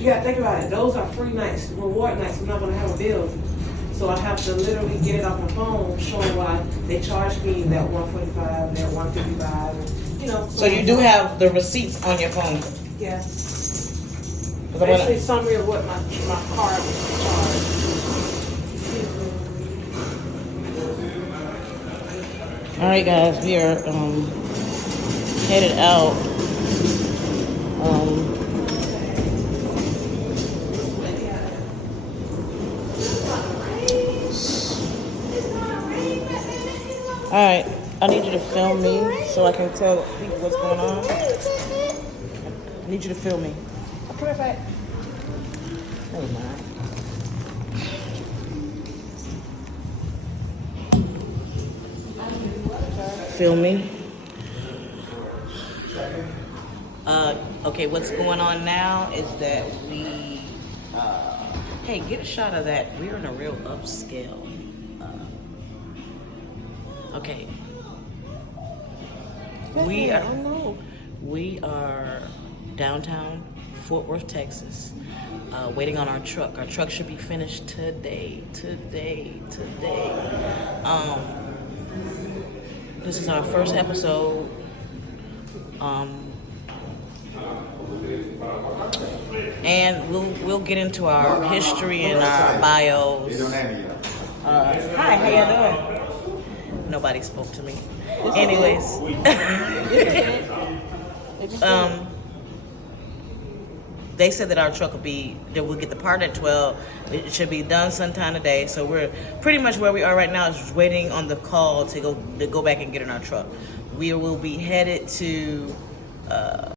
You gotta think about it. Those are free nights, reward nights. I'm not gonna have a bill. So I have to literally get it off my phone, showing why they charge me that $145, that $155, you know. So you do have the receipts on your phone? Yeah. 'Cause Basically, summary of what my card was charged. All right, guys, we are headed out. All right, I need you to film me so I can tell people what's going on. I need you to film me. I'll be right back. Never mind. Film me. Okay, what's going on now is that we, hey, get a shot of that. We're in a real upscale. Okay. We are downtown Fort Worth, Texas, waiting on our truck. Our truck should be finished today. This is our first episode. And we'll get into our history and our bios. Hi, how y'all doing? Nobody spoke to me. Anyways, they said that our truck that we'll get the part at 12. It should be done sometime today. So we're pretty much where we are right now, is just waiting on the call to go back and get in our truck. We will be headed to